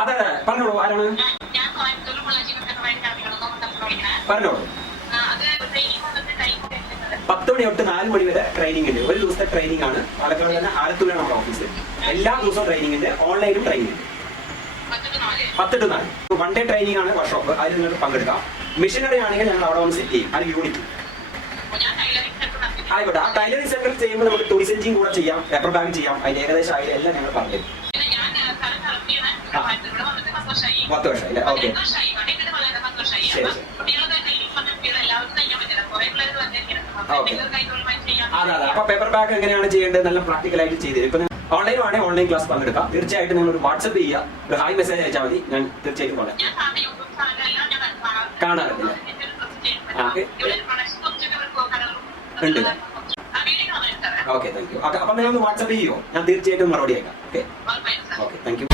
അതെ അതെ പറഞ്ഞോളൂ, ആരാണ്? പറഞ്ഞോളൂ. 10 മണി തൊട്ട് 4 മണി വരെ ട്രെയിനിങ് ഉണ്ട്. ഒരു ദിവസത്തെ ട്രെയിനിങ് ആണ്. പാലക്കാട് തന്നെ ആലത്തൂരാണ് നമ്മുടെ ഓഫീസ്. എല്ലാ ദിവസവും ട്രെയിനിങ് ഉണ്ട്, ഓൺലൈനും ട്രെയിനിങ് ഉണ്ട്. 10 to 4 1 ഡേ ട്രെയിനിങ് ആണ് വർക്ക്ഷോപ്പ്. അതിൽ നിങ്ങൾക്ക് പങ്കെടുക്കാം. മിഷനറി ആണെങ്കിൽ ഞങ്ങൾ അവിടെ വന്ന് സെറ്റ് ചെയ്യും. അത് യൂണിറ്റ് ആയിക്കോട്ടെ. ആ ടൈലറിംഗ് സെന്ററിൽ ചെയ്യുമ്പോൾ നമുക്ക് ടൂറിസം കൂടെ ചെയ്യാം, പേപ്പർ ബാഗ് ചെയ്യാം. അതിന്റെ ഏകദേശം ആയി എല്ലാം ഞങ്ങൾ പറഞ്ഞു. 10 വർഷമായി. ഓക്കെ, ശരി. ഓക്കെ, അതെ അതെ. അപ്പൊ പേപ്പർ ബാഗ് എങ്ങനെയാണ് ചെയ്യേണ്ടത് നല്ല പ്രാക്ടിക്കലായിട്ട് ചെയ്ത് തരും. ഇപ്പൊ ഓൺലൈൻ ആണെങ്കിൽ ഓൺലൈൻ ക്ലാസ് പങ്കെടുക്കാം. തീർച്ചയായിട്ടും നിങ്ങൾ ഒരു വാട്സ്ആപ്പ് ചെയ്യുക, ഒരു ഹായ് മെസ്സേജ് അയച്ചാൽ മതി. ഞാൻ തീർച്ചയായിട്ടും പറയാം. കാണാറില്ല ഉണ്ട്. Okay, thank you. അപ്പൊ നിങ്ങൾ ഒന്ന് വാട്സ്ആപ്പ് ചെയ്യുമോ? ഞാൻ തീർച്ചയായിട്ടും മറുപടി അയക്കാം. Okay, okay, thank you.